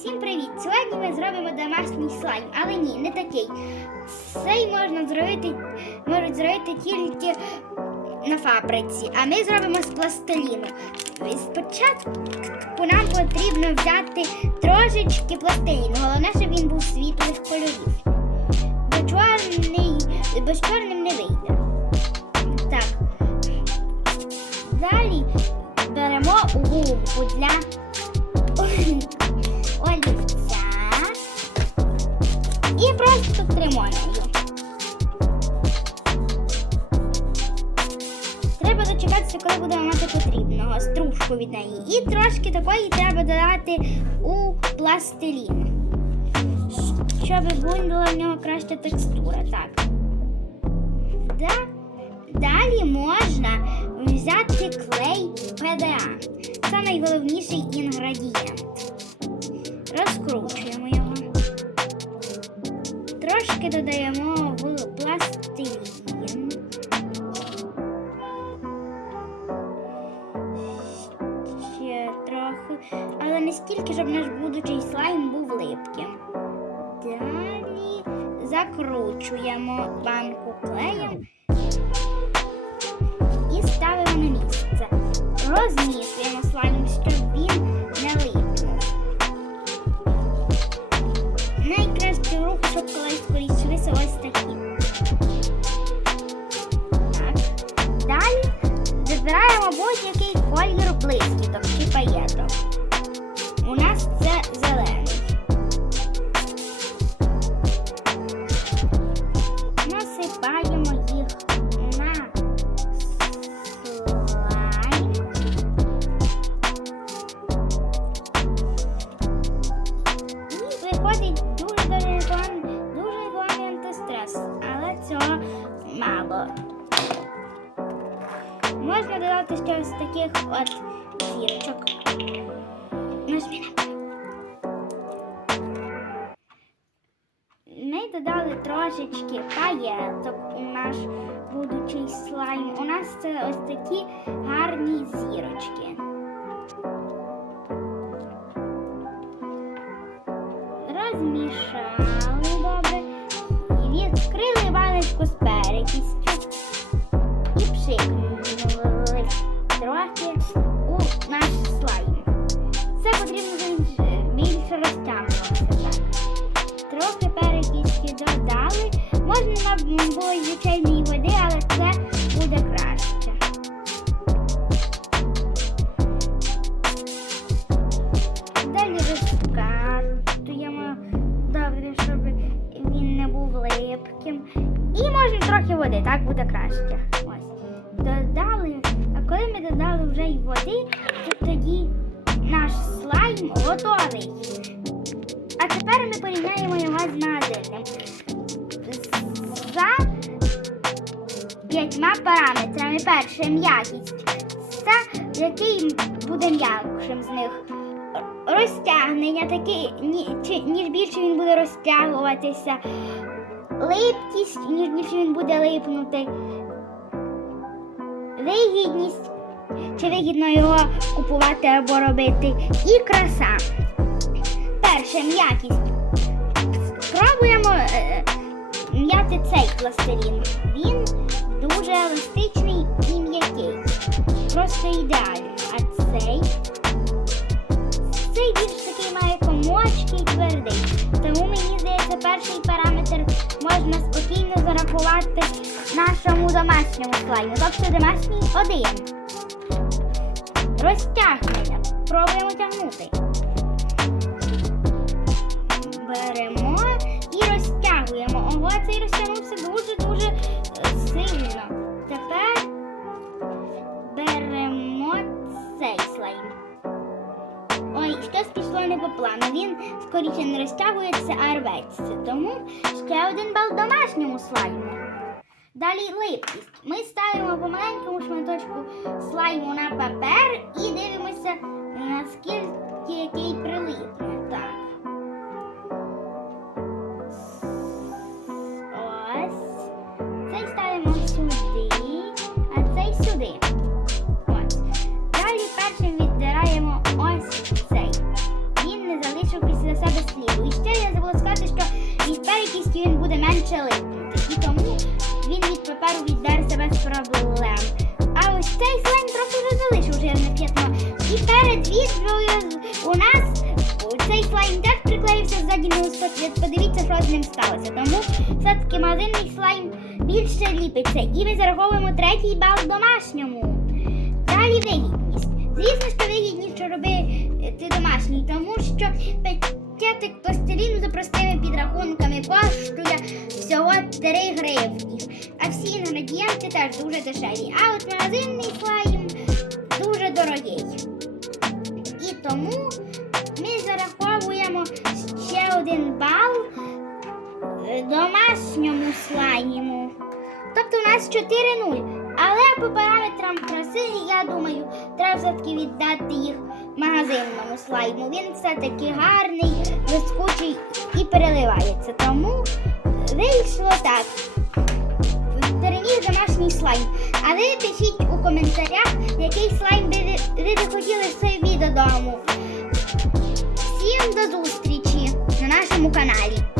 Всім привіт! Сьогодні ми зробимо домашній слайм, але ні, не такий. Цей можна зробити, можуть зробити тільки на фабриці, а ми зробимо з пластиліну. Спочатку нам потрібно взяти трошечки пластиліну. Головне, щоб він був світлих кольорів. Бо чорний, бо з чорним не вийде. Так. Далі беремо гумку для потрібного від неї. І трошки такої треба додати у пластилін, щоб була в нього краща текстура. Так. Да. Далі можна взяти клей ПДА. Це найголовніший інгредієнт. Розкручуємо його. Трошки додаємо трохи. Але не стільки, щоб наш будучий слайм був липким. Далі закручуємо банку клеєм додати ще ось таких от зірочок. Ми додали трошечки паєток у наш будучий слайм. У нас це ось такі гарні зірочки. Розмішали Можна набої звичайної води, але це буде краще. Далі розкатуємо добре, щоб він не був липким. І можна трохи води, так буде краще. Ось. Додали, а коли ми додали вже й води, то тоді наш слайм готовий. А тепер ми порівняємо його з магазинним. П'ятьма параметрами. Перше м'якість. Це який буде м'якшим з них. Розтягнення таке, ніж більше він буде розтягуватися. Липкість, ніж більше він буде липнути. Вигідність, чи вигідно його купувати або робити. І краса. Перше м'якість. Спробуємо е, м'яти цей пластилін. Він дуже еластичний і м'який. Просто ідеально. А цей. Цей більш такий має комочки і твердий. Тому мені здається, перший параметр можна спокійно зарахувати нашому домашньому слайму. Тобто домашній один. Розтягнення. Пробуємо тягнути. Беремо і розтягуємо. Ого, цей розтягнувся дуже-дуже скоріше не розтягується, а рветься. Тому ще один бал домашньому слайму. Далі липкість. Ми ставимо по маленькому шматочку слайму на папер і дивимося, наскільки липнути. І тому він від паперу віддерся без проблем. А ось цей слайм трохи вже залишив жирне п'ятно. І перед відео у нас цей слайм теж приклеївся ззаді на листочок. Подивіться, що з ним сталося. Тому все-таки магазинний слайм більше ліпиться. І ми зараховуємо третій бал домашньому. Далі вигідність. Звісно, що вигідніше робити домашній, тому що пакетик пластиліну за простими підрахунками коштує всього 3 гривні. А всі інгредієнти теж дуже дешеві. А от магазинний слайм дуже дорогий. І тому ми зараховуємо ще один бал е, домашньому слайму. Тобто у нас 4-0. Але по параметрам краси, я думаю, треба все-таки віддати їх магазинному слайму. Він все-таки гарний, блискучий і переливається. Тому вийшло так. Переніс домашній слайм. А ви пишіть у коментарях, який слайм ви, ви б хотіли собі додому. Всім до зустрічі на нашому каналі.